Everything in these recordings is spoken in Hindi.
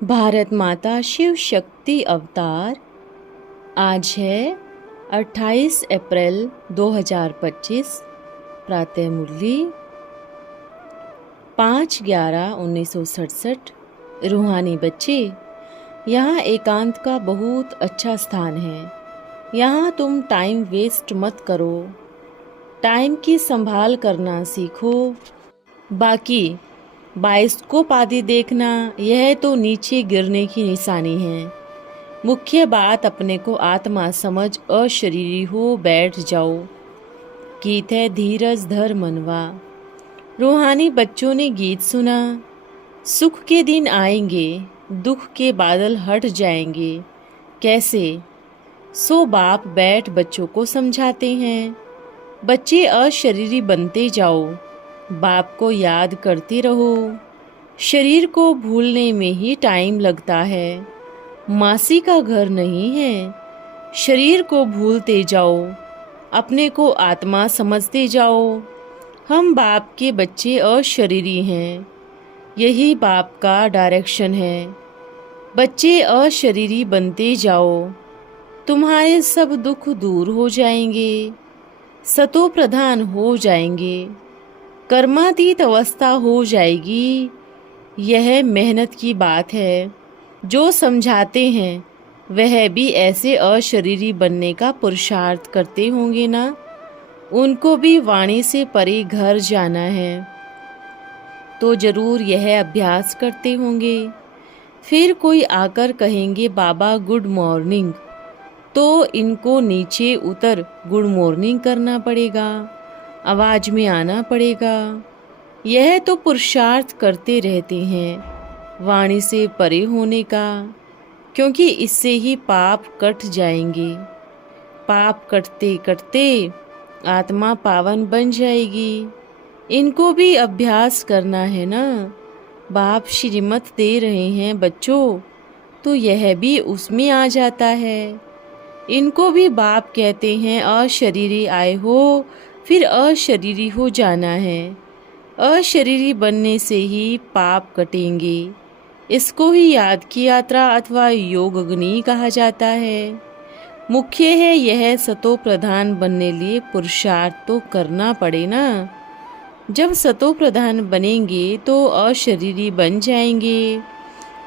भारत माता शिव शक्ति अवतार। आज है 28 अप्रैल 2025। प्रातः मुरली 5/11/1967। रूहानी बच्चे, यहाँ एकांत का बहुत अच्छा स्थान है। यहाँ तुम टाइम वेस्ट मत करो, टाइम की संभाल करना सीखो। बाकी बाइस्कोप आदि देखना, यह तो नीचे गिरने की निशानी है। मुख्य बात अपने को आत्मा समझ अशरीरी हो बैठ जाओ। गीत है धीरज धर मनवा। रूहानी बच्चों ने गीत सुना। सुख के दिन आएंगे, दुख के बादल हट जाएंगे। कैसे? सो बाप बैठ बच्चों को समझाते हैं। बच्चे अशरीरी बनते जाओ, बाप को याद करते रहो। शरीर को भूलने में ही टाइम लगता है, मासी का घर नहीं है। शरीर को भूलते जाओ, अपने को आत्मा समझते जाओ। हम बाप के बच्चे अशरीरी हैं, यही बाप का डायरेक्शन है। बच्चे अशरीरी बनते जाओ, तुम्हारे सब दुख दूर हो जाएंगे, सतो प्रधान हो जाएंगे, कर्मातीत अवस्था हो जाएगी। यह मेहनत की बात है। जो समझाते हैं वह भी ऐसे अशरीरी बनने का पुरुषार्थ करते होंगे ना। उनको भी वाणी से परे घर जाना है तो जरूर यह अभ्यास करते होंगे। फिर कोई आकर कहेंगे बाबा गुड मॉर्निंग, तो इनको नीचे उतर गुड मॉर्निंग करना पड़ेगा, आवाज में आना पड़ेगा। यह तो पुरुषार्थ करते रहते हैं वाणी से परे होने का, क्योंकि इससे ही पाप कट जाएंगे। पाप कटते कटते आत्मा पावन बन जाएगी। इनको भी अभ्यास करना है ना। बाप श्रीमत दे रहे हैं बच्चों, तो यह भी उसमें आ जाता है। इनको भी बाप कहते हैं अशरीरी आए हो, फिर अशरीरी हो जाना है। अशरीरी बनने से ही पाप कटेंगे। इसको ही याद की यात्रा अथवा योग अग्नि कहा जाता है। मुख्य है यह सतो प्रधान बनने लिए पुरुषार्थ तो करना पड़े ना। जब सतो प्रधान बनेंगे तो अशरीरी बन जाएंगे।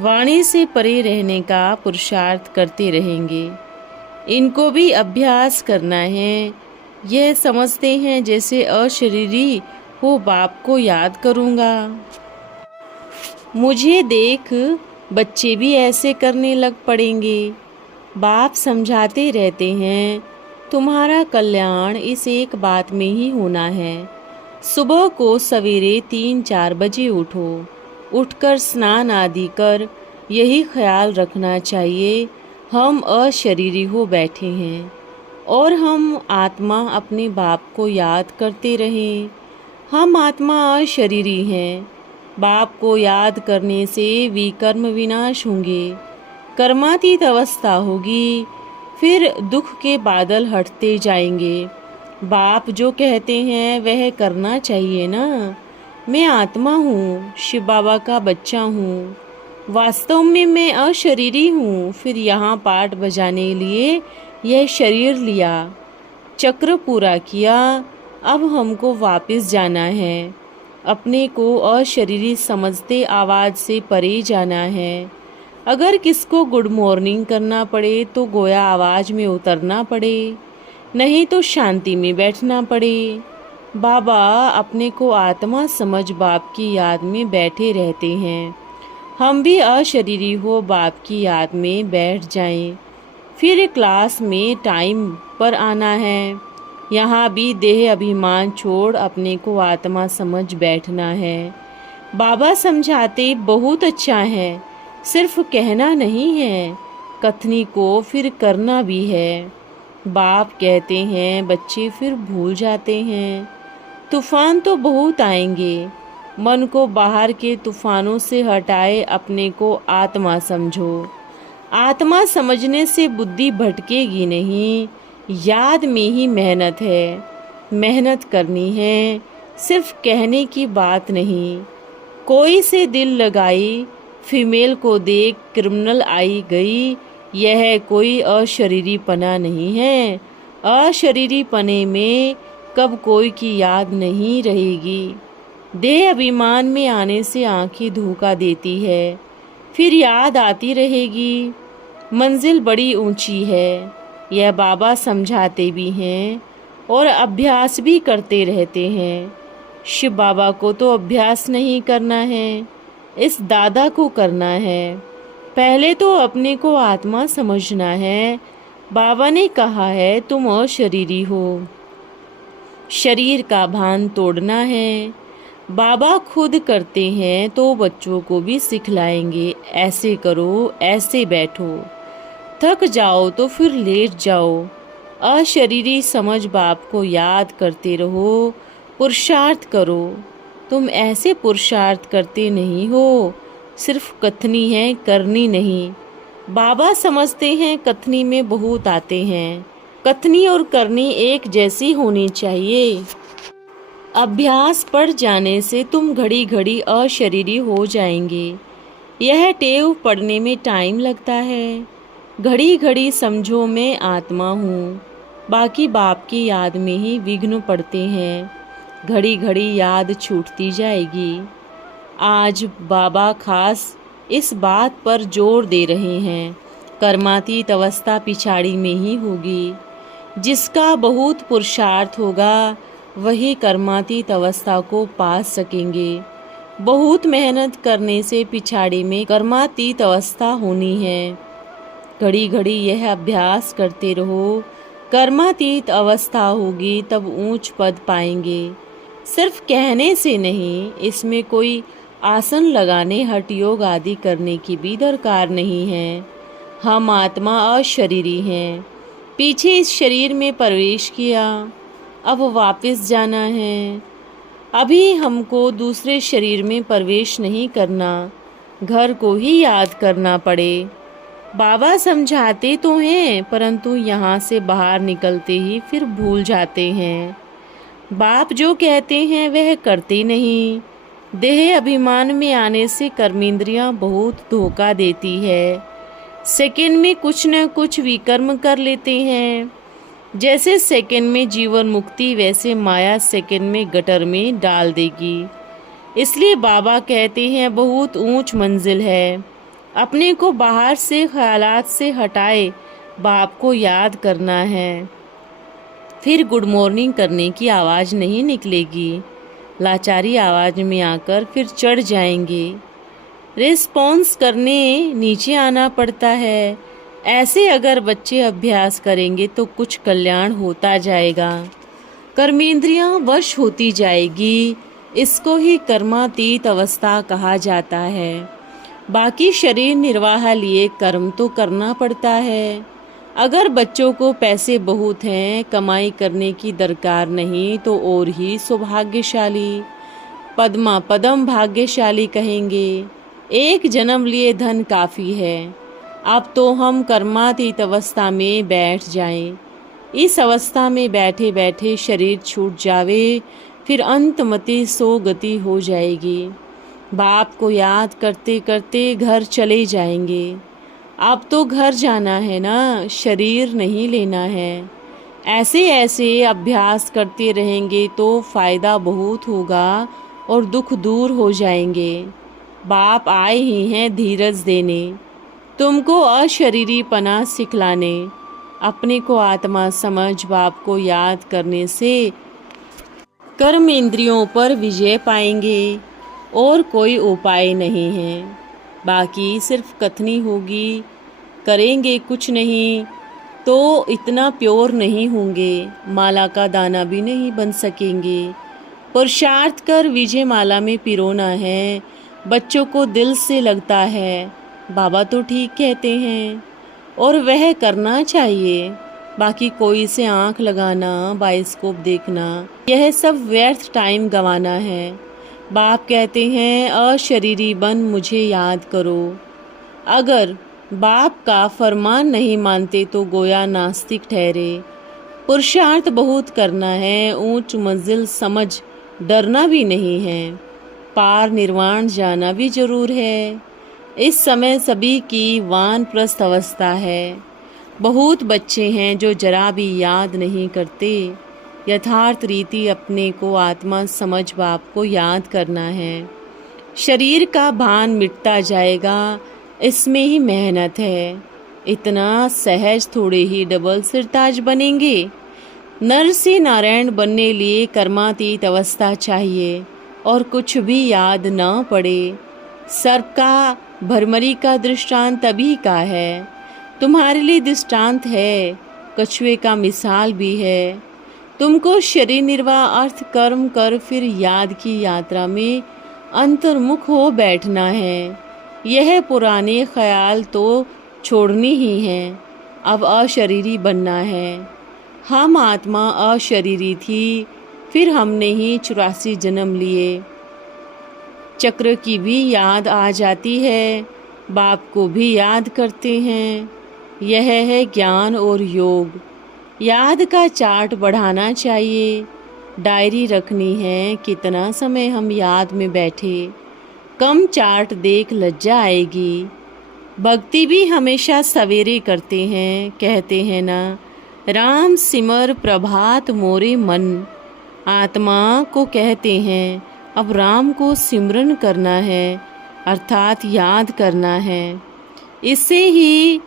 वाणी से परे रहने का पुरुषार्थ करते रहेंगे। इनको भी अभ्यास करना है। यह समझते हैं जैसे अशरीरी हो बाप को याद करूँगा। मुझे देख बच्चे भी ऐसे करने लग पड़ेंगे। बाप समझाते रहते हैं तुम्हारा कल्याण इस एक बात में ही होना है। सुबह को सवेरे 3-4 बजे उठो। उठकर स्नान आदि कर यही ख्याल रखना चाहिए हम अशरीरी हो बैठे हैं और हम आत्मा अपने बाप को याद करते रहें। हम आत्मा अशरीरी हैं। बाप को याद करने से विकर्म विनाश होंगे, कर्मातीत अवस्था होगी, फिर दुख के बादल हटते जाएंगे। बाप जो कहते हैं वह करना चाहिए ना। मैं आत्मा हूँ, शिव बाबा का बच्चा हूँ। वास्तव में मैं अशरीरी हूँ। फिर यहाँ पाठ बजाने लिए यह शरीर लिया, चक्र पूरा किया। अब हमको वापस जाना है। अपने को अशरीरी समझते आवाज़ से परे जाना है। अगर किसको गुड मॉर्निंग करना पड़े तो गोया आवाज़ में उतरना पड़े, नहीं तो शांति में बैठना पड़े। बाबा अपने को आत्मा समझ बाप की याद में बैठे रहते हैं। हम भी अशरीरी हो बाप की याद में बैठ जाएं। फिर क्लास में टाइम पर आना है। यहाँ भी देह अभिमान छोड़ अपने को आत्मा समझ बैठना है। बाबा समझाते बहुत अच्छा है, सिर्फ कहना नहीं है, कथनी को फिर करना भी है। बाप कहते हैं बच्चे फिर भूल जाते हैं। तूफान तो बहुत आएंगे, मन को बाहर के तूफानों से हटाए अपने को आत्मा समझो। आत्मा समझने से बुद्धि भटकेगी नहीं। याद में ही मेहनत है। मेहनत करनी है, सिर्फ कहने की बात नहीं। कोई से दिल लगाई फीमेल को देख क्रिमिनल आई गई, यह कोई अशरीरीपना नहीं है। अशरीरीपने में कब कोई की याद नहीं रहेगी। देह अभिमान में आने से आंखें धोखा देती है, फिर याद आती रहेगी। मंजिल बड़ी ऊंची है, यह बाबा समझाते भी हैं और अभ्यास भी करते रहते हैं। शिव बाबा को तो अभ्यास नहीं करना है, इस दादा को करना है। पहले तो अपने को आत्मा समझना है। बाबा ने कहा है तुम अशरीरी हो, शरीर का भान तोड़ना है। बाबा खुद करते हैं तो बच्चों को भी सिखलाएंगे, ऐसे करो, ऐसे बैठो। थक जाओ तो फिर लेट जाओ। अशरीरी समझ बाप को याद करते रहो, पुरुषार्थ करो। तुम ऐसे पुरुषार्थ करते नहीं हो, सिर्फ कथनी है, करनी नहीं। बाबा समझते हैं कथनी में बहुत आते हैं, कथनी और करनी एक जैसी होनी चाहिए। अभ्यास पड़ जाने से तुम घड़ी घड़ी अशरीरी हो जाएंगे। यह टेव पड़ने में टाइम लगता है। घड़ी घड़ी समझो मैं आत्मा हूँ, बाकी बाप की याद में ही विघ्न पड़ते हैं। घड़ी घड़ी याद छूटती जाएगी। आज बाबा खास इस बात पर जोर दे रहे हैं, कर्मातीत अवस्था पिछाड़ी में ही होगी। जिसका बहुत पुरुषार्थ होगा वही कर्मातीत अवस्था को पा सकेंगे। बहुत मेहनत करने से पिछाड़ी में कर्मातीत अवस्था होनी है। घड़ी घड़ी यह अभ्यास करते रहो, कर्मातीत अवस्था होगी तब ऊंच पद पाएंगे। सिर्फ कहने से नहीं, इसमें कोई आसन लगाने, हठ योग आदि करने की भी दरकार नहीं है। हम आत्मा अशरीरी हैं, पीछे इस शरीर में प्रवेश किया, अब वापस जाना है। अभी हमको दूसरे शरीर में प्रवेश नहीं करना, घर को ही याद करना पड़े। बाबा समझाते तो हैं, परंतु यहाँ से बाहर निकलते ही फिर भूल जाते हैं। बाप जो कहते हैं वह करते नहीं। देह अभिमान में आने से कर्मेंद्रियां बहुत धोखा देती है। सेकंड में कुछ न कुछ विकर्म कर लेते हैं। जैसे सेकंड में जीवन मुक्ति, वैसे माया सेकंड में गटर में डाल देगी। इसलिए बाबा कहते हैं बहुत ऊंच मंजिल है। अपने को बाहर से ख्यालात से हटाए बाप को याद करना है। फिर गुड मॉर्निंग करने की आवाज़ नहीं निकलेगी, लाचारी आवाज़ में आकर फिर चढ़ जाएंगे। रिस्पॉन्स करने नीचे आना पड़ता है। ऐसे अगर बच्चे अभ्यास करेंगे तो कुछ कल्याण होता जाएगा। कर्मेंद्रियां वश होती जाएगी, इसको ही कर्मातीत अवस्था कहा जाता है। बाकी शरीर निर्वाह लिए कर्म तो करना पड़ता है। अगर बच्चों को पैसे बहुत हैं, कमाई करने की दरकार नहीं, तो और ही सौभाग्यशाली, पद्मा पदम भाग्यशाली कहेंगे। एक जन्म लिए धन काफ़ी है। अब तो हम कर्मातीत अवस्था में बैठ जाएं। इस अवस्था में बैठे बैठे शरीर छूट जावे, फिर अंतमति सो गति हो जाएगी। बाप को याद करते करते घर चले जाएंगे। अब तो घर जाना है ना, शरीर नहीं लेना है। ऐसे ऐसे अभ्यास करते रहेंगे तो फ़ायदा बहुत होगा और दुख दूर हो जाएंगे। बाप आए ही हैं धीरज देने, तुमको अशरीरीपना सिखलाने। अपने को आत्मा समझ बाप को याद करने से कर्म इंद्रियों पर विजय पाएंगे और कोई उपाय नहीं है। बाकी सिर्फ कथनी होगी, करेंगे कुछ नहीं तो इतना प्योर नहीं होंगे, माला का दाना भी नहीं बन सकेंगे। पुरुषार्थ कर विजय माला में पिरोना है। बच्चों को दिल से लगता है, बाबा तो ठीक कहते हैं और वह करना चाहिए। बाकी कोई से आंख लगाना, बायोस्कोप देखना, यह सब व्यर्थ टाइम गंवाना है। बाप कहते हैं अशरीरी बन मुझे याद करो। अगर बाप का फरमान नहीं मानते तो गोया नास्तिक ठहरे। पुरुषार्थ बहुत करना है, ऊंच मंजिल समझ डरना भी नहीं है। पार निर्वाण जाना भी जरूर है। इस समय सभी की वानप्रस्थ अवस्था है। बहुत बच्चे हैं जो जरा भी याद नहीं करते। यथार्थ रीति अपने को आत्मा समझ बाप को याद करना है। शरीर का भान मिटता जाएगा, इसमें ही मेहनत है। इतना सहज थोड़े ही डबल सिरताज बनेंगे। नर से नारायण बनने लिए कर्मातीत अवस्था चाहिए और कुछ भी याद न पड़े। सर्प का भरमरी का दृष्टांत तभी का है। तुम्हारे लिए दृष्टांत है, कछुए का मिसाल भी है। तुमको शरीर निर्वाह अर्थ कर्म कर फिर याद की यात्रा में अंतर्मुख हो बैठना है। यह पुराने ख्याल तो छोड़नी ही हैं, अब अशरीरी बनना है। हम आत्मा अशरीरी थी, फिर हमने ही 84 जन्म लिए। चक्र की भी याद आ जाती है, बाप को भी याद करते हैं। यह है ज्ञान और योग। याद का चार्ट बढ़ाना चाहिए। डायरी रखनी है, कितना समय हम याद में बैठे। कम चार्ट देख लज्जा आएगी। भक्ति भी हमेशा सवेरे करते हैं, कहते हैं ना, राम सिमर प्रभात मोरे मन। आत्मा को कहते हैं अब राम को सिमरन करना है, अर्थात याद करना है। इससे ही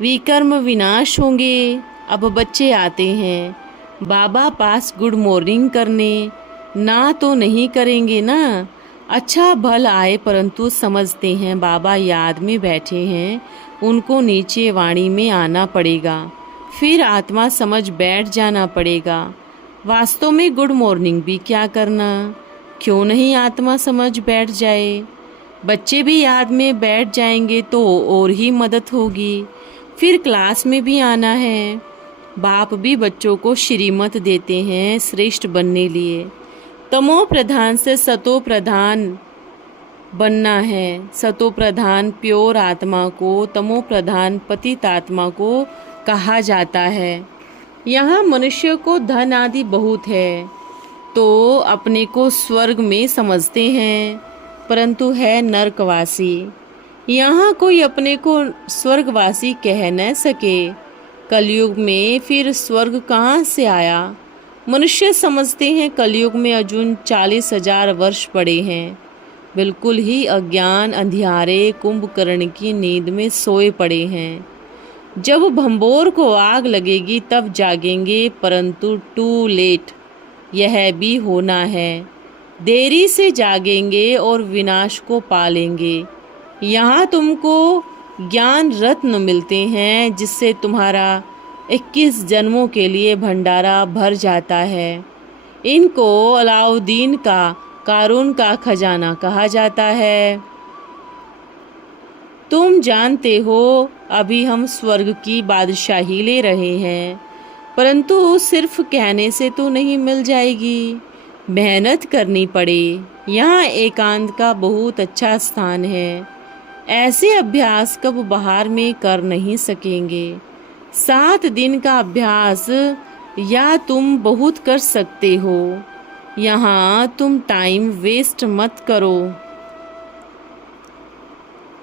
विकर्म विनाश होंगे। अब बच्चे आते हैं बाबा पास गुड मॉर्निंग करने, ना तो नहीं करेंगे ना। अच्छा भल आए, परंतु समझते हैं बाबा याद में बैठे हैं, उनको नीचे वाणी में आना पड़ेगा, फिर आत्मा समझ बैठ जाना पड़ेगा। वास्तव में गुड मॉर्निंग भी क्या करना, क्यों नहीं आत्मा समझ बैठ जाए। बच्चे भी याद में बैठ जाएंगे तो और ही मदद होगी। फिर क्लास में भी आना है। बाप भी बच्चों को श्रीमत देते हैं श्रेष्ठ बनने लिए। तमो प्रधान से सतो प्रधान बनना है। सतो प्रधान प्योर आत्मा को, तमो प्रधान पतित आत्मा को कहा जाता है। यहाँ मनुष्य को धन आदि बहुत है तो अपने को स्वर्ग में समझते हैं, परंतु है नरकवासी। यहाँ कोई अपने को स्वर्गवासी कह न सके। कलयुग में फिर स्वर्ग कहाँ से आया। मनुष्य समझते हैं कलयुग में अर्जुन 40,000 वर्ष पड़े हैं। बिल्कुल ही अज्ञान अंधियारे कुंभकर्ण की नींद में सोए पड़े हैं। जब भंबोर को आग लगेगी तब जागेंगे, परंतु टू लेट। यह भी होना है। देरी से जागेंगे और विनाश को पालेंगे। यहाँ तुमको ज्ञान रत्न मिलते हैं, जिससे तुम्हारा 21 जन्मों के लिए भंडारा भर जाता है। इनको अलाउद्दीन का कारून का खजाना कहा जाता है। तुम जानते हो अभी हम स्वर्ग की बादशाही ले रहे हैं, परंतु सिर्फ कहने से तो नहीं मिल जाएगी, मेहनत करनी पड़े। यहाँ एकांत का बहुत अच्छा स्थान है। ऐसे अभ्यास कब बाहर में कर नहीं सकेंगे। 7 दिन का अभ्यास या तुम बहुत कर सकते हो। यहाँ तुम टाइम वेस्ट मत करो।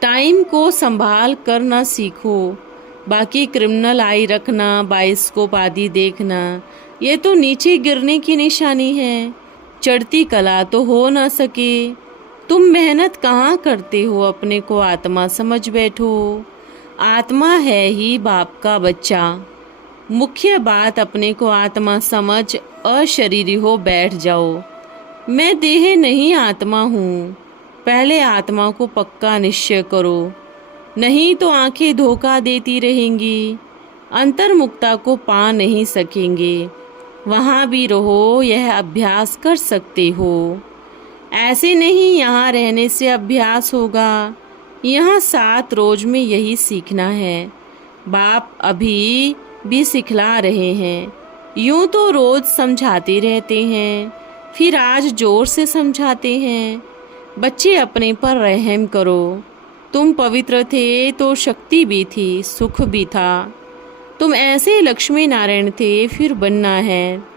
टाइम को संभाल कर ना सीखो। बाकी क्रिमिनल आई रखना, बाइस्कोप आदि देखना, ये तो नीचे गिरने की निशानी है। चढ़ती कला तो हो ना सके। तुम मेहनत कहाँ करते हो, अपने को आत्मा समझ बैठो। आत्मा है ही बाप का बच्चा। मुख्य बात अपने को आत्मा समझ अशरीरी हो बैठ जाओ। मैं देह नहीं आत्मा हूँ। पहले आत्मा को पक्का निश्चय करो, नहीं तो आंखें धोखा देती रहेंगी। अंतर्मुक्ता को पा नहीं सकेंगे। वहाँ भी रहो, यह अभ्यास कर सकते हो। ऐसे नहीं यहाँ रहने से अभ्यास होगा। यहाँ 7 रोज में यही सीखना है। बाप अभी भी सिखला रहे हैं। यूं तो रोज समझाते रहते हैं, फिर आज जोर से समझाते हैं। बच्चे अपने पर रहम करो। तुम पवित्र थे तो शक्ति भी थी, सुख भी था। तुम ऐसे लक्ष्मी नारायण थे, फिर बनना है।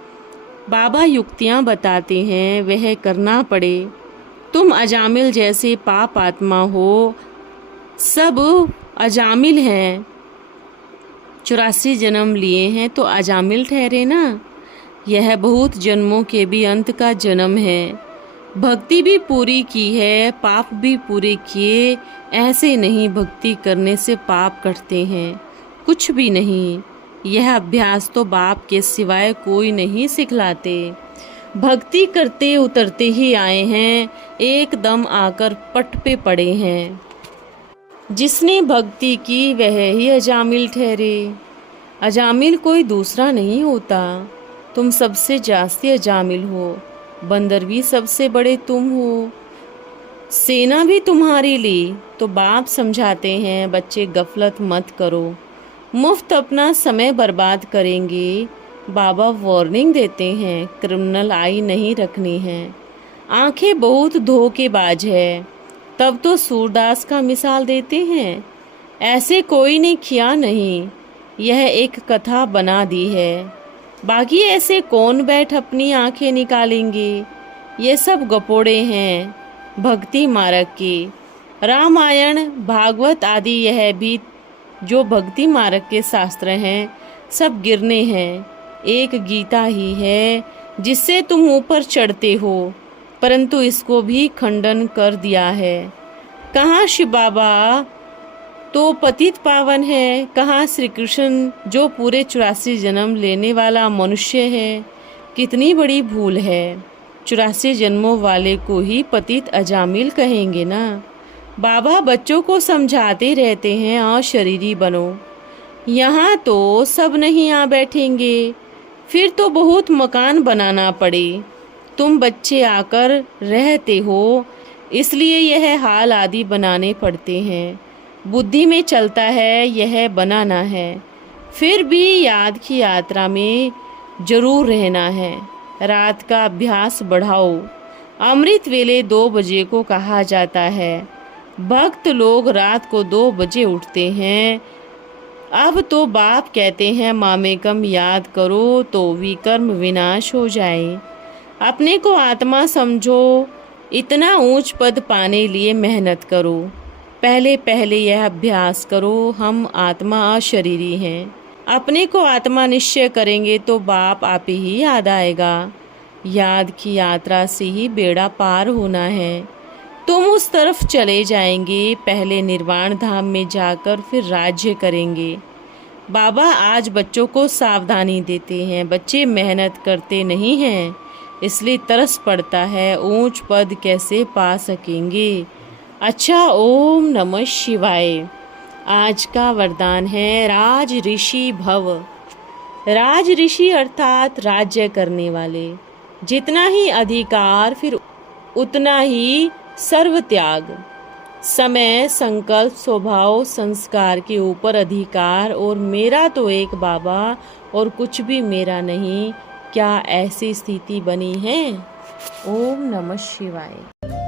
बाबा युक्तियाँ बताते हैं, वह करना पड़े। तुम अजामिल जैसे पाप आत्मा हो, सब अजामिल हैं। 84 जन्म लिए हैं तो अजामिल ठहरे ना। यह बहुत जन्मों के भी अंत का जन्म है। भक्ति भी पूरी की है, पाप भी पूरे किए। ऐसे नहीं भक्ति करने से पाप कटते हैं, कुछ भी नहीं। यह अभ्यास तो बाप के सिवाय कोई नहीं सिखलाते। भक्ति करते उतरते ही आए हैं, एकदम आकर पट पे पड़े हैं। जिसने भक्ति की वह ही अजामिल ठहरे। अजामिल कोई दूसरा नहीं होता, तुम सबसे जास्ती अजामिल हो। बंदर भी सबसे बड़े तुम हो। सेना भी तुम्हारी ली। तो बाप समझाते हैं, बच्चे गफलत मत करो, मुफ्त अपना समय बर्बाद करेंगे। बाबा वार्निंग देते हैं, क्रिमिनल आई नहीं रखनी है। आंखें बहुत धोखेबाज है। तब तो सूरदास का मिसाल देते हैं, ऐसे कोई ने किया नहीं, यह एक कथा बना दी है। बाकी ऐसे कौन बैठ अपनी आंखें निकालेंगे। ये सब गपोड़े हैं भक्ति मार्ग के। रामायण भागवत आदि यह भी जो भक्ति मार्ग के शास्त्र हैं, सब गिरने हैं। एक गीता ही है जिससे तुम ऊपर चढ़ते हो, परंतु इसको भी खंडन कर दिया है। कहाँ शिव बाबा तो पतित पावन है, कहाँ श्री कृष्ण जो पूरे 84 जन्म लेने वाला मनुष्य है। कितनी बड़ी भूल है। 84 जन्मों वाले को ही पतित अजामिल कहेंगे ना। बाबा बच्चों को समझाते रहते हैं, और शरीरी बनो। यहाँ तो सब नहीं आ बैठेंगे, फिर तो बहुत मकान बनाना पड़े। तुम बच्चे आकर रहते हो, इसलिए यह हाल आदि बनाने पड़ते हैं। बुद्धि में चलता है यह बनाना है, फिर भी याद की यात्रा में जरूर रहना है। रात का अभ्यास बढ़ाओ। अमृत वेले 2 बजे को कहा जाता है। भक्त लोग रात को 2 बजे उठते हैं। अब तो बाप कहते हैं, मामेकम याद करो तो विकर्म विनाश हो जाए। अपने को आत्मा समझो, इतना ऊंच पद पाने लिए मेहनत करो। पहले पहले यह अभ्यास करो, हम आत्मा अशरीरी हैं। अपने को आत्मा निश्चय करेंगे तो बाप आप ही याद आएगा। याद की यात्रा से ही बेड़ा पार होना है। तुम उस तरफ चले जाएंगे, पहले निर्वाण धाम में जाकर फिर राज्य करेंगे। बाबा आज बच्चों को सावधानी देते हैं। बच्चे मेहनत करते नहीं हैं, इसलिए तरस पड़ता है, ऊंच पद कैसे पा सकेंगे। अच्छा, ओम नमः शिवाय। आज का वरदान है राज ऋषि भव। राज ऋषि अर्थात राज्य करने वाले। जितना ही अधिकार फिर उतना ही सर्व त्याग। समय, संकल्प, स्वभाव, संस्कार के ऊपर अधिकार, और मेरा तो एक बाबा और कुछ भी मेरा नहीं। क्या ऐसी स्थिति बनी है? ओम नमः शिवाय।